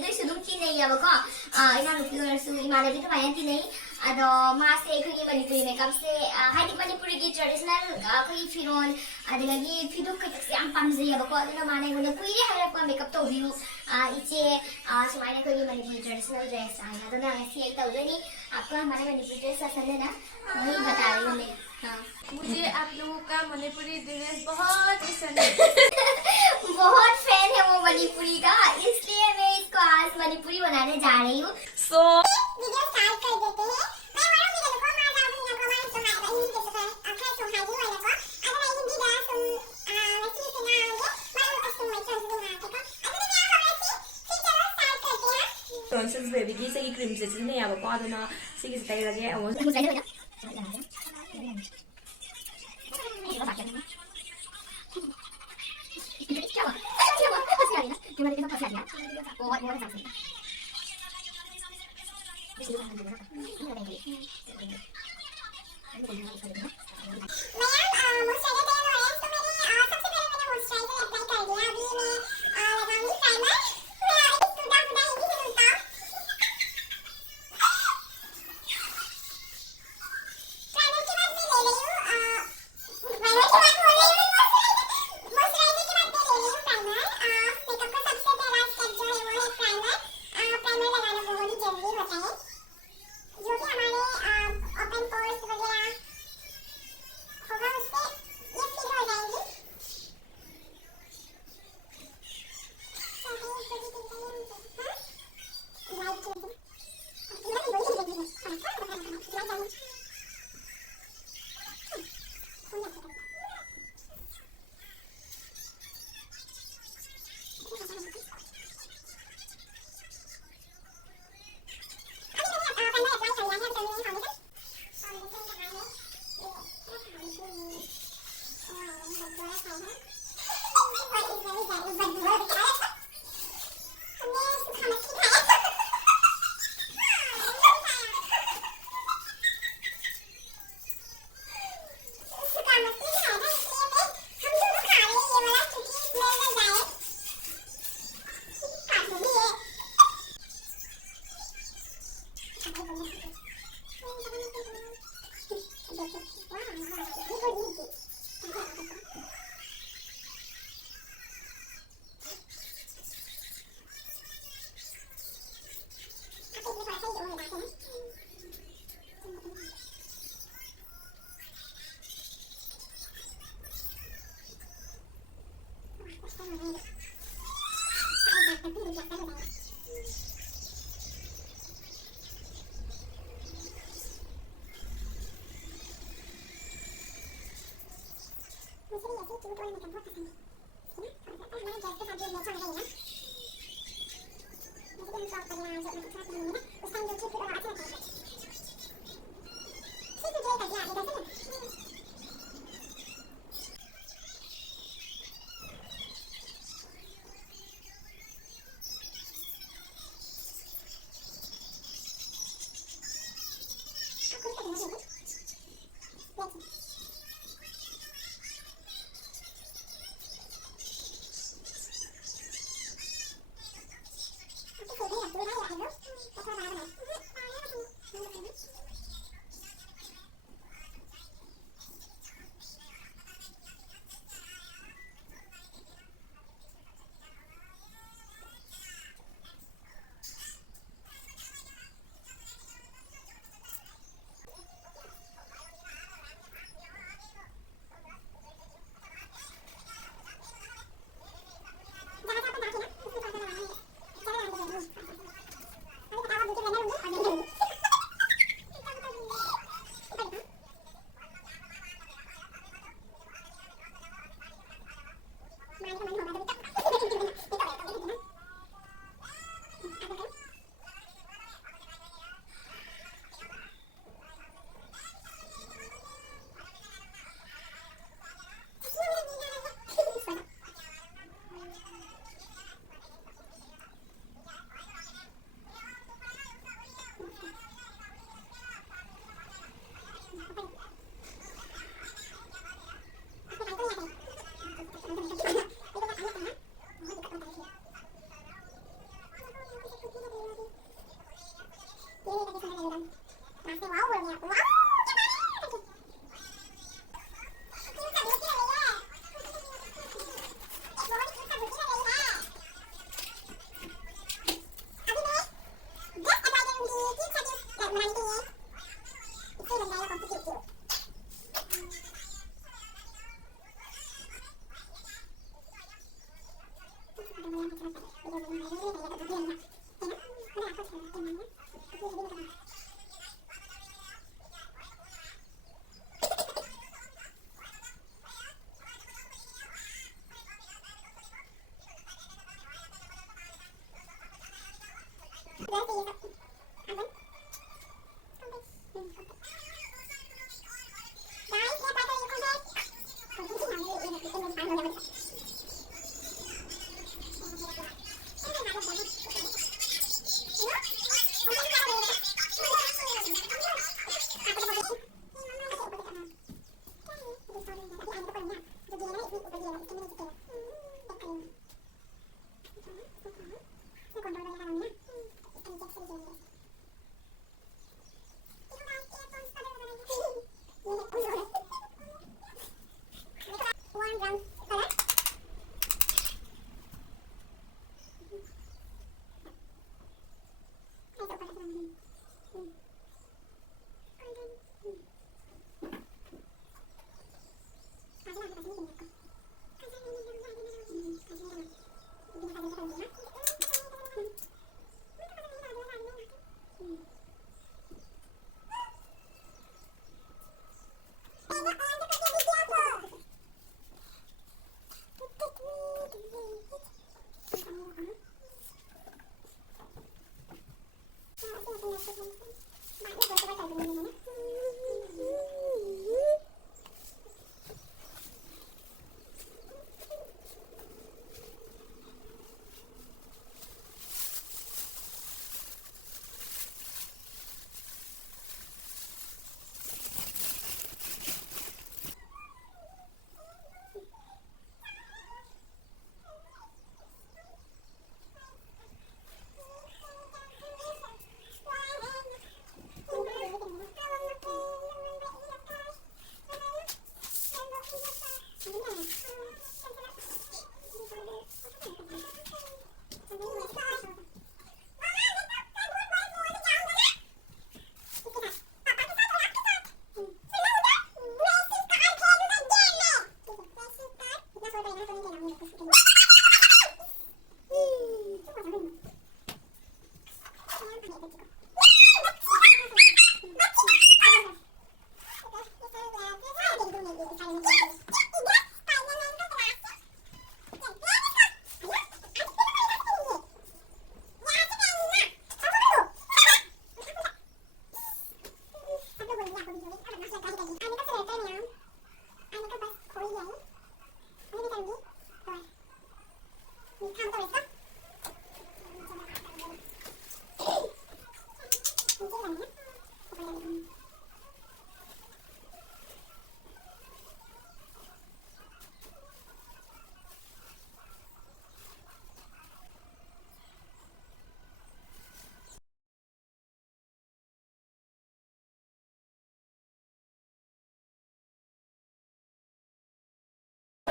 ꯑꯅꯤꯗꯨꯁꯨ ꯑꯗꯨꯝ ꯇꯤꯟꯅꯩꯌꯦꯕꯀꯣ ꯏꯅꯥꯎꯅꯨꯄꯤ ꯑꯣꯏꯔꯁꯨ ꯏꯃꯥꯟꯅꯕꯤ ꯑꯗꯨꯃꯥꯏꯅ ꯇꯤꯟꯅꯩ ꯑꯗꯣ ꯃꯥꯁꯦ ꯑꯩꯈꯣꯏꯒꯤ ꯃꯅꯤꯄꯨꯔꯤ ꯃꯦꯀꯞꯁꯦ ꯍꯥꯏꯗꯤ ꯃꯅꯤꯄꯨꯔꯤꯒꯤ ꯇ꯭ꯔꯦꯗꯤꯁꯅꯦꯜ ꯑꯩꯈꯣꯏꯒꯤ ꯐꯤꯔꯣꯜ ꯑꯗꯒꯤ ꯐꯤꯗꯨꯛ ꯀꯩꯀꯩꯁꯦ ꯌꯥꯝ ꯄꯥꯝꯖꯩꯌꯦꯕꯀꯣ ꯑꯗꯨꯅ ꯃꯥꯅ ꯑꯩꯉꯣꯟꯗ ꯀꯨꯏꯔꯦ ꯍꯥꯏꯔꯛꯄ ꯃꯦꯀꯞ ꯇꯧꯕꯤꯌꯨ इचे सुमाइना कोई मणिपुरी ट्रेडिशनल ड्रेस आया तो ना ऐसी एक तौरनी आपको हमारे मणिपुरी ड्रेस पसंद है ना वही बता रही हूँ मैं हाँ मुझे आप लोगों का मणिपुरी ड्रेस बहुत पसंद है बहुत फैन है वो मणिपुरी का इसलिए मैं इसको आज मणिपुरी बनाने जा रही हूँ सो वीडियो स्टार्ट कर देते हैं मैं वाला वीडियो को मार जाऊंगी ना को मार तो हाय हिंदी के तो आखिर तो हाय वाला को अगर मैं हिंदी गा सुन वैसे से ना आएंगे मैं उसको मैं चल दूंगा ठीक है Nonsense baby gi sagi cream se chine ya ba ko aduna sigi se tai lage awo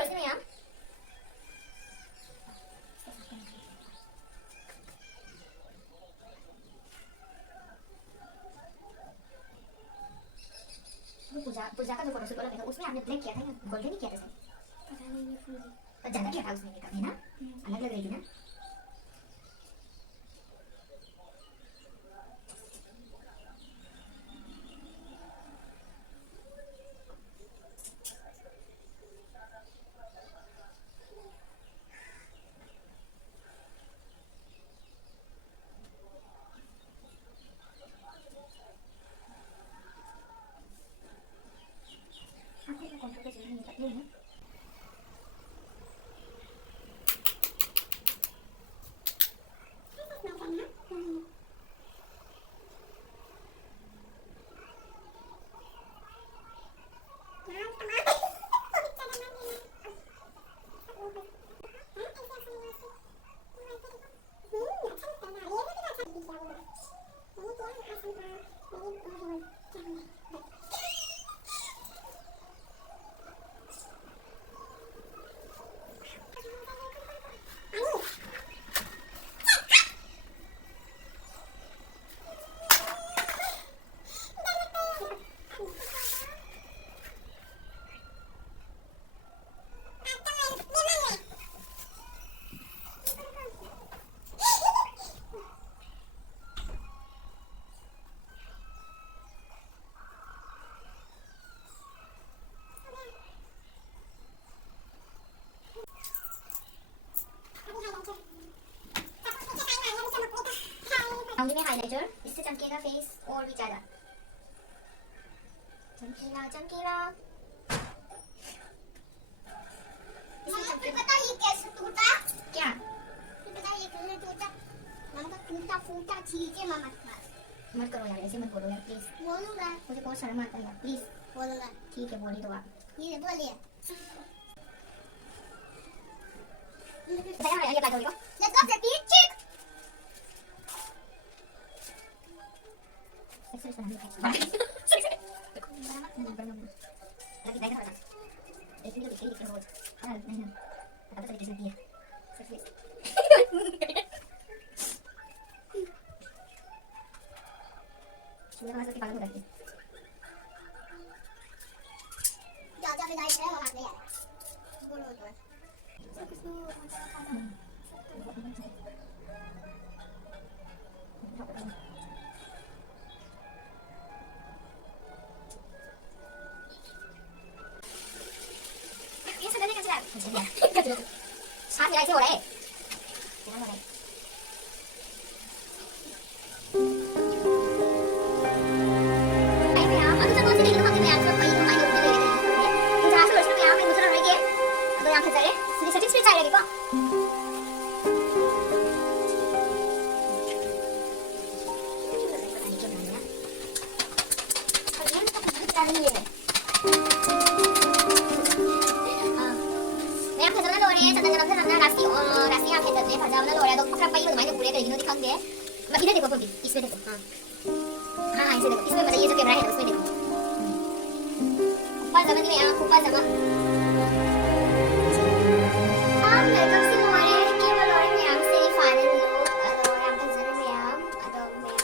Sini ya. पूजा पूजा का जो फोटोशूट वाला था उसमें आपने ब्लैक किया था या गोल्डन ही किया था? पता नहीं, ये फूल पर ज्यादा किया था उसने मेकअप, है ना? अलग लग रही थी ना? लगाऊंगी मैं हाइलाइटर, इससे चमकेगा फेस और भी ज्यादा। चमकीला चमकीला। मम्मा फिर पता ये कैसे टूटा? क्या? फिर पता ये कैसे टूटा? मम्मा का टूटा फूटा चीजें मम्मा के पास। मत करो यार, ऐसे मत बोलो यार प्लीज। बोलूंगा। मुझे बहुत शर्म आता है यार, प्लीज। बोलूंगा। ठीक है, बोली दो आप। ये बोलिए। बताया ना, ये अप्लाई करोगे तो? Let's go for beach chick. Sorry, sorry, lagi dah dah. Itu dia bikin bikin robot. Ah, nah. Apa tadi kisah dia? Sorry. Sudah masuk di palang berarti. Jangan bilang saya mama dia. Bodoh tuh. ये सदने कैसे यार? साथ में ऐसे हो रहा है। क्या हो रहा है? आई मैं आप अभी तक कौन सी देखो कि मैं आज कहीं तो मायने उठने लगे थे। ये जहाँ से वर्ष में यहाँ पे मुझे रह गए। अब यहाँ पे चले। सीधे सेटिंग्स पे चाहिए देखो। इधर देखो पब्लिक, इसमें देखो। हाँ हाँ, इसे देखो, इसमें मतलब ये जो कैमरा है ना उसमें देखो। ऊपर समझ में आ, ऊपर समझ। हम मेकअप से हो रहे हैं, केवल और मैं आपसे फाइनल लुक और आप जरूर मैं आप अदो मैं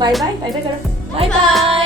बाय बाय बाय बाय करो बाय बाय